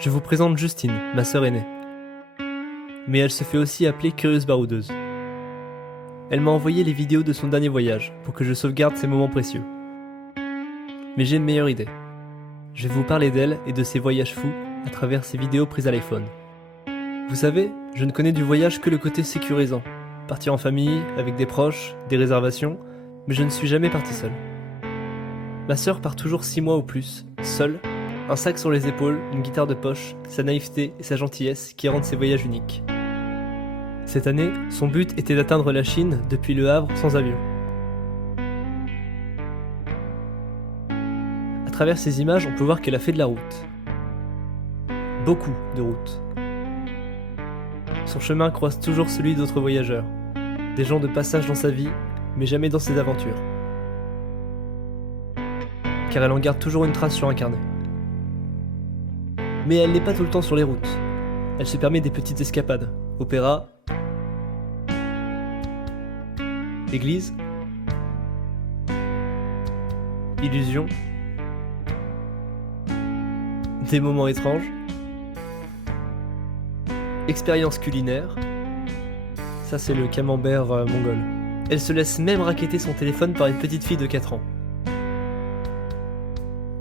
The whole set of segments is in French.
Je vous présente Justine, ma sœur aînée. Mais elle se fait aussi appeler Curieuse Baroudeuse. Elle m'a envoyé les vidéos de son dernier voyage pour que je sauvegarde ces moments précieux. Mais j'ai une meilleure idée. Je vais vous parler d'elle et de ses voyages fous à travers ses vidéos prises à l'iPhone. Vous savez, je ne connais du voyage que le côté sécurisant. Partir en famille, avec des proches, des réservations, mais je ne suis jamais parti seul. Ma sœur part toujours 6 mois ou plus, seule, un sac sur les épaules, une guitare de poche, sa naïveté et sa gentillesse qui rendent ses voyages uniques. Cette année, son but était d'atteindre la Chine depuis Le Havre sans avion. À travers ces images, on peut voir qu'elle a fait de la route. Beaucoup de route. Son chemin croise toujours celui d'autres voyageurs, des gens de passage dans sa vie, mais jamais dans ses aventures. Car elle en garde toujours une trace sur un carnet. Mais elle n'est pas tout le temps sur les routes. Elle se permet des petites escapades. Opéra, église, illusion, des moments étranges, expérience culinaire, ça c'est le camembert mongol. Elle se laisse même racketter son téléphone par une petite fille de 4 ans.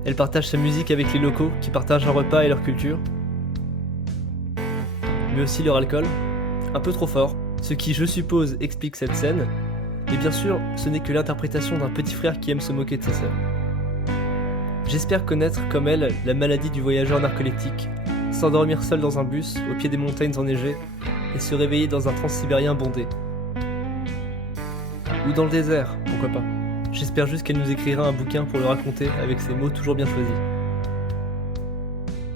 Elle partage sa musique avec les locaux qui partagent un repas et leur culture, mais aussi leur alcool, un peu trop fort, ce qui je suppose explique cette scène, mais bien sûr ce n'est que l'interprétation d'un petit frère qui aime se moquer de sa sœur. J'espère connaître comme elle la maladie du voyageur narcoleptique, s'endormir seul dans un bus au pied des montagnes enneigées et se réveiller dans un transsibérien bondé. Ou dans le désert, pourquoi pas. J'espère juste qu'elle nous écrira un bouquin pour le raconter avec ses mots toujours bien choisis.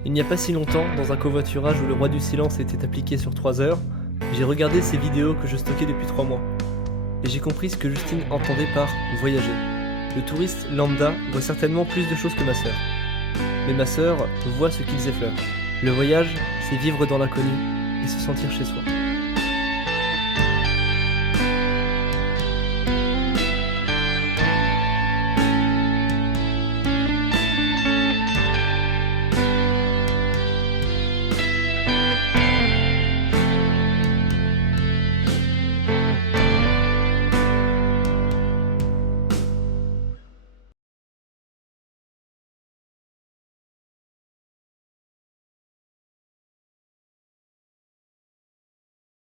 Il n'y a pas si longtemps, dans un covoiturage où le roi du silence était appliqué sur 3 heures, j'ai regardé ces vidéos que je stockais depuis 3 mois. Et j'ai compris ce que Justine entendait par voyager. Le touriste lambda voit certainement plus de choses que ma sœur. Mais ma sœur voit ce qu'ils effleurent. Le voyage, c'est vivre dans l'inconnu et se sentir chez soi.